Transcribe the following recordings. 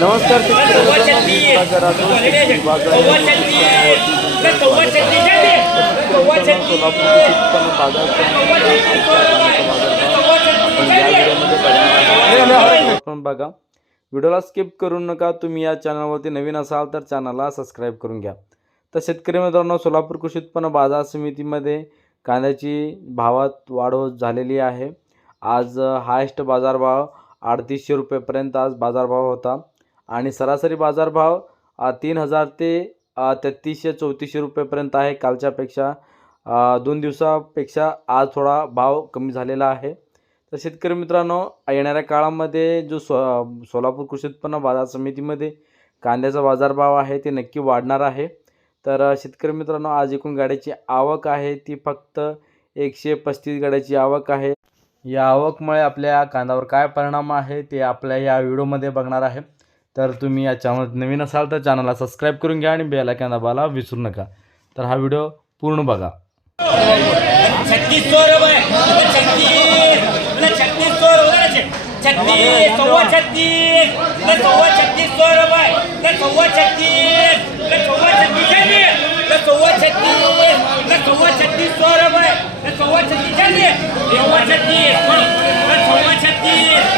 नमस्कार बघा. व्हिडिओला स्किप करू नका. तुम्ही या चॅनलवरती नवीन असाल तर चॅनलला सबस्क्राईब करून घ्या. तर शेतकरी मित्रांनो सोलापूर कृषी उत्पन्न बाजार समितीमध्ये कांद्याची भावात वाढ होत झालेली आहे. आज हायेस्ट बाजारभाव अडतीसशे रुपयेपर्यंत आज बाजारभाव होता. आणि सरासरी बाजारभाव तीन हजार ते तेहतीसशे चौतीसशे रुपयेपर्यंत आहे. कालच्यापेक्षा दोन दिवसापेक्षा आज थोडा भाव कमी झालेला आहे. तर शेतकरी मित्रांनो येणाऱ्या काळामध्ये जो सो सोलापूर कृषी उत्पन्न बाजार समितीमध्ये कांद्याचा बाजारभाव आहे ते नक्की वाढणार आहे. तर शेतकरी मित्रांनो आज एकूण गाड्याची आवक आहे ती फक्त एकशे पस्तीस गाड्याची आवक आहे. या आवकमुळे आपल्या कांद्यावर काय परिणाम आहे ते आपल्या या व्हिडिओमध्ये बघणार आहे. तर तुम्ही या चॅनल नवीन असाल तर चॅनलला सबस्क्राईब करून घ्या आणि बेल आयकॉन दाबायला विसरू नका तर हा व्हिडिओ पूर्ण बघा छत्तीस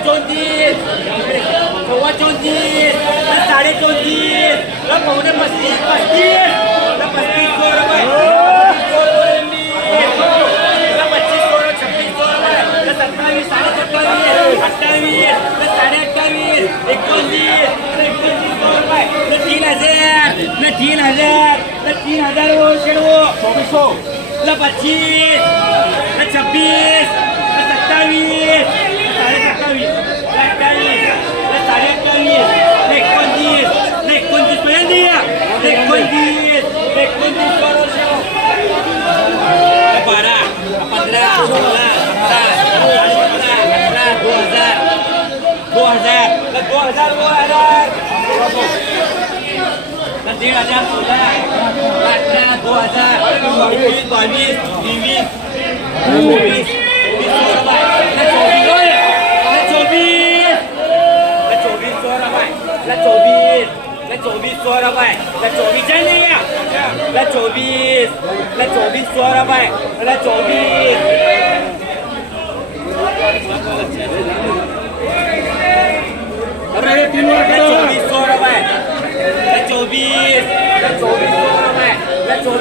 चौतीस सव्वा चौतीस न साडे चौतीस न पावणे पस्तीस पस्तीस न पस्तीस सौ रुपये न पच्चीस सौ रुपये छब्बीस सौ रुपये न सत्तावीस साडे सत्तावीस अठ्ठावीस न साडे अठ्ठावीस एकोणतीस न एकोणतीस सौ रुपये न तीन हजार न तीन हजार न तीन हजार वो शेडवो चौबीसो न पच्चीस दीड हजार सोळा अठरा दो हजार एकवीस बावीस तेवीस चोवीस चोवीस सौ रुपये न चोवीस न चोवीस न चोवीस सौ रुपये न चोवीस न चोवीस सौ रुपये न चोवीस आहे नाही या न चोवीस न चोवीस सौ रुपये न चोवीस चोवीस 在左